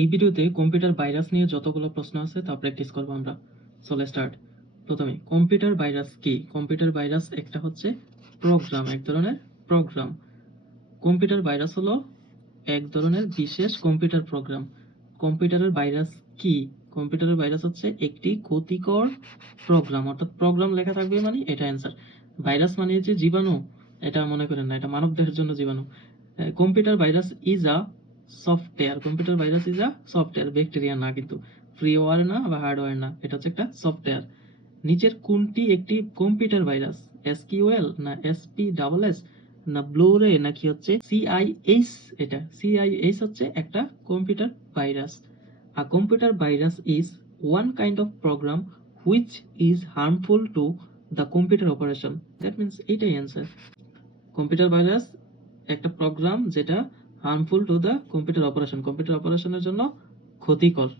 এই ভিডিওতে computer virus নিয়ে যতগুলো প্রশ্ন আছে তা প্র্যাকটিস করবো আমরা। So let's start. প্রথমে কম্পিউটার ভাইরাস কি? কম্পিউটার ভাইরাস একটা হচ্ছে প্রোগ্রাম, এক ধরনের প্রোগ্রাম। কম্পিউটার ভাইরাস হলো এক ধরনের বিশেষ কম্পিউটার প্রোগ্রাম। কম্পিউটারের ভাইরাস কি? কম্পিউটারের ভাইরাস হচ্ছে একটি ক্ষতিকর প্রোগ্রাম, অর্থাৎ প্রোগ্রাম লেখা থাকবে মানে এটা অ্যান্সার। ভাইরাস মানে যে জীবাণু, এটা মনে করেন না, এটা মানবদেহের জন্য জীবাণু। Computer virus is a software. Computer virus is a software, bacteria না, কিন্তু ফ্রিওয়্যার না বা হার্ডওয়্যার না, এটা হচ্ছে একটা সফটওয়্যার। নিচের কোনটি একটি কম্পিউটার ভাইরাস? এসকিউএল না এসপিডাবলএস না ব্লুরে নাকি হচ্ছে সিআইএস? এটা সিআইএস হচ্ছে একটা computer virus. A computer virus is one kind of program which is harmful to the computer operation. That means এইটাই অ্যান্সার। কম্পিউটার ভাইরাস একটা প্রোগ্রাম যেটা harmful to the computer operation, computer অপারেশনের জন্য ক্ষতিকর।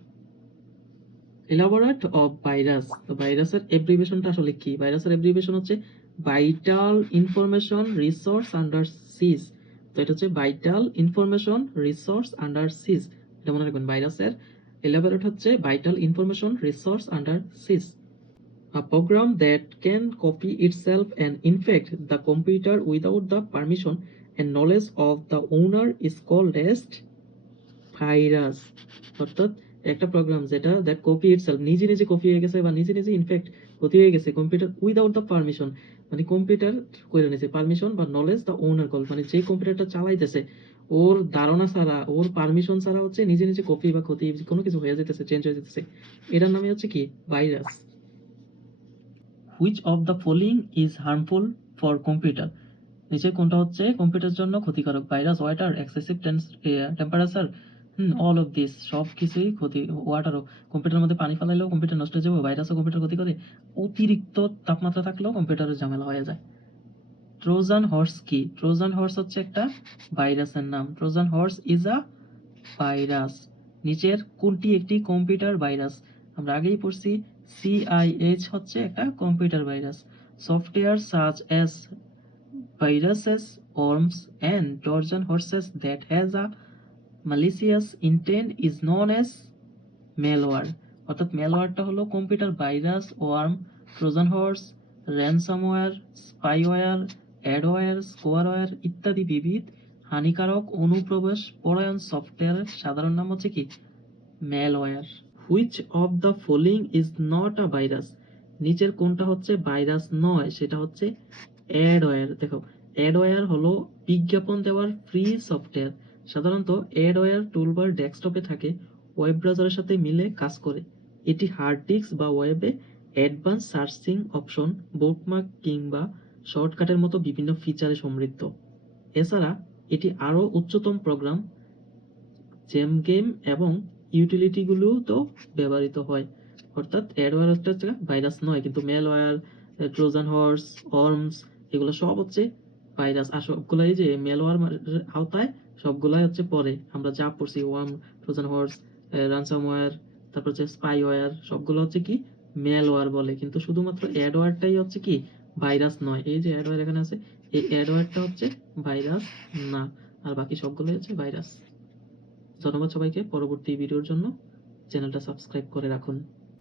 Elaborate of virus. তো ভাইরাসের অ্যাব্রিভিয়েশনটা আসলে কি? ভাইরাসের অ্যাব্রিভিয়েশন হচ্ছে vital information resource under seize. তো এটা হচ্ছে vital information resource under seize, এটা মনে রাখবেন। ভাইরাসের এলাবোরেট হচ্ছে vital information resource under seize. A program that can copy itself and infect the computer without the permission and knowledge of the owner is called as virus. অর্থাৎ একটা program যেটা that copy itself, নিজে নিজে copy হয়ে গেছে বা নিজে নিজে ইনফেক্ট ক্ষতি হয়ে গেছে কম্পিউটার উইদাউট দ্য পারমিশন, মানে কম্পিউটার করে নিয়েছে পারমিশন বা নলেজ দ্য ওনার কল, মানে যে কম্পিউটারটা চালাইতেছে ওর ধারণা ছাড়া, ওর পারমিশন ছাড়া হচ্ছে নিজে নিজে কপি বা ক্ষতি কোনো কিছু হয়ে যেতেছে, চেঞ্জ হয়ে যেতেছে, এটার নামে হচ্ছে কি? Virus. Which of the following is harmful for computer? নিচে কোনটা হচ্ছে কম্পিউটারের জন্য ক্ষতিকারক? Virus, water, excessive temperature, all of this, সব কিছুই ক্ষতি। ওয়াটারও, কম্পিউটারের মধ্যে পানি ফেলাইলেও কম্পিউটার নষ্ট হয়ে যাবে। ভাইরাসও কম্পিউটার ক্ষতি করে। অতিরিক্ত তাপমাত্রা থাকলেও কম্পিউটারের ঝামেলা হয়ে যায়। ট্রোজান হর্স কি? ট্রোজান হর্স হচ্ছে একটা ভাইরাসের নাম। Trojan horse is a virus. নিচের কোনটি একটি কম্পিউটার ভাইরাস? আমরা আগেই পড়ছি সিআইএইচ হচ্ছে একটা computer virus. Software such as viruses, worms, and Trojan horses that has a malicious intent is known as malware. অর্থাৎ ম্যালওয়্যারটা হলো computer virus, worm, Trojan horse, ransomware, spyware, adware, scareware ইত্যাদি বিবিধ হানিকারক অনুপ্রবেশ পরায়ণ সফটওয়্যারের সাধারণ নাম হচ্ছে কি? Malware. Which of the following is not a virus? নিচের কোনটা হচ্ছে ভাইরাস নয়? সেটা হচ্ছে অ্যাডওয়্যার। দেখো, অ্যাডওয়্যার হলো বিজ্ঞাপন দেওয়ার ফ্রি সফটওয়্যার। সাধারণত অ্যাডওয়্যার টুলবার ডেস্কটপে থাকে, ওয়েব ব্রাউজারের সাথে মিলে কাজ করে। এটি হার্ড ডিস্ক বা ওয়েবে অ্যাডভান্স সার্চিং অপশন, বুকমার্ক কিংবা শর্টকাটের মতো বিভিন্ন ফিচারে সমৃদ্ধ। এছাড়া এটি আরও উচ্চতম প্রোগ্রাম, জেম গেম এবং ইউটিলিটিগুলোতেও ব্যবহৃত হয়। অর্থাৎ অ্যাডওয়্যার হচ্ছে ভাইরাস নয়, কিন্তু ম্যালওয়্যার, ট্রোজান হর্স, অর্মস, এগুলো সব হচ্ছে ভাইরাস। আর সবগুলাই যে ম্যালওয়্যার আওতায় সবগুলাই হচ্ছে পরে আমরা যা পড়ছি, ওয়ার্ম, ট্রোজান হর্স, রানসামওয়্যার, তারপর হচ্ছে স্পাইওয়্যার, সবগুলো হচ্ছে কি? ম্যালওয়্যার বলে। কিন্তু শুধুমাত্র অ্যাডওয়্যারটাই হচ্ছে কি? ভাইরাস নয়। এই যে অ্যাডওয়্যার এখানে আছে, এই অ্যাডওয়্যারটা হচ্ছে ভাইরাস না, আর বাকি সবগুলোই হচ্ছে ভাইরাস। ধন্যবাদ সবাইকে। পরবর্তী ভিডিওর জন্য চ্যানেলটা সাবস্ক্রাইব করে রাখুন।